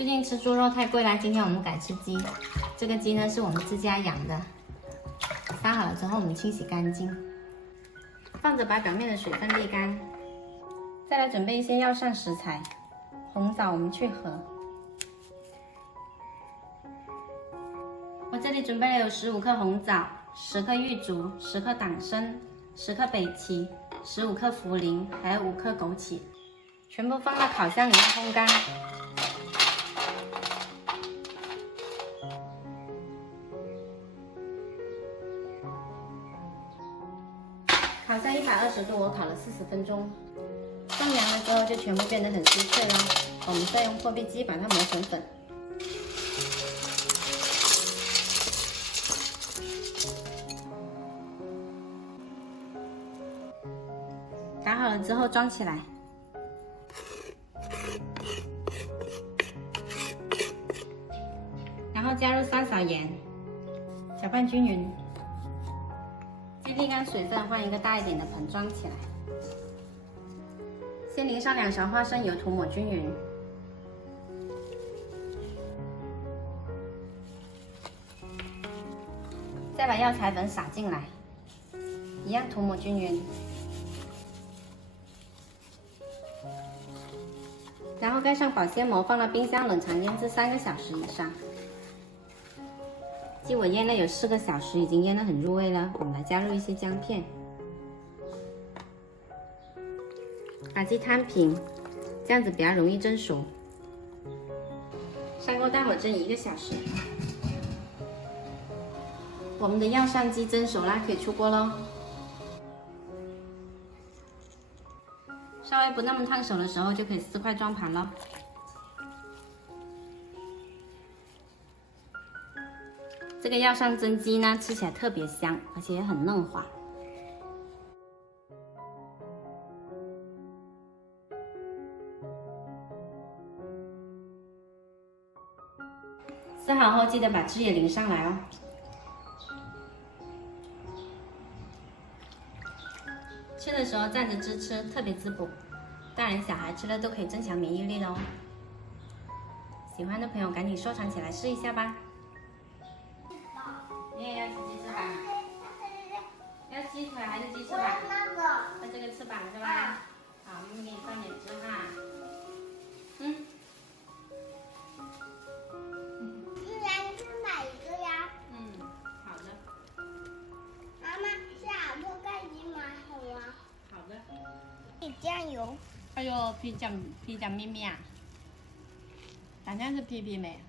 最近吃猪肉太贵了，今天我们改吃鸡。这个鸡呢是我们自家养的，杀好了之后我们清洗干净，放着把表面的水分沥干。再来准备一些药膳食材，红枣我们去核。我这里准备了有15克红枣、10克玉竹、10克党参、10克北芪、15克茯苓，还有5克枸杞，全部放到烤箱里面烘干。烤箱120度，我烤了40分钟，放凉了之后就全部变得很酥脆了。我们再用破壁机把它磨成粉。打好了之后装起来，然后加入3勺盐，搅拌均匀。先沥干水分，换一个大一点的盆装起来。先淋上2勺花生油，涂抹均匀。再把药材粉撒进来，一样涂抹均匀。然后盖上保鲜膜，放到冰箱冷藏腌制3个小时以上。鸡我腌了有4个小时，已经腌得很入味了。我们来加入一些姜片，把鸡摊平，这样子比较容易蒸熟。上锅大火蒸1个小时。我们的药膳鸡蒸熟啦，可以出锅喽。稍微不那么烫手的时候，就可以撕块装盘了。这个药膳蒸鸡呢，吃起来特别香，而且也很嫩滑。撕好后记得把汁也淋上来哦。吃的时候蘸着汁吃，特别滋补，大人小孩吃了都可以增强免疫力的哦。喜欢的朋友赶紧收藏起来试一下吧。你也要吃鸡翅膀？要鸡腿还是鸡翅膀？那这个翅膀是吧？好，妈妈给你放点汁哈。既然你去买一个呀。好的。妈妈，下锅盖已经买好了。好的。酱油。还有皮酱咪咪啊？大家是皮皮没？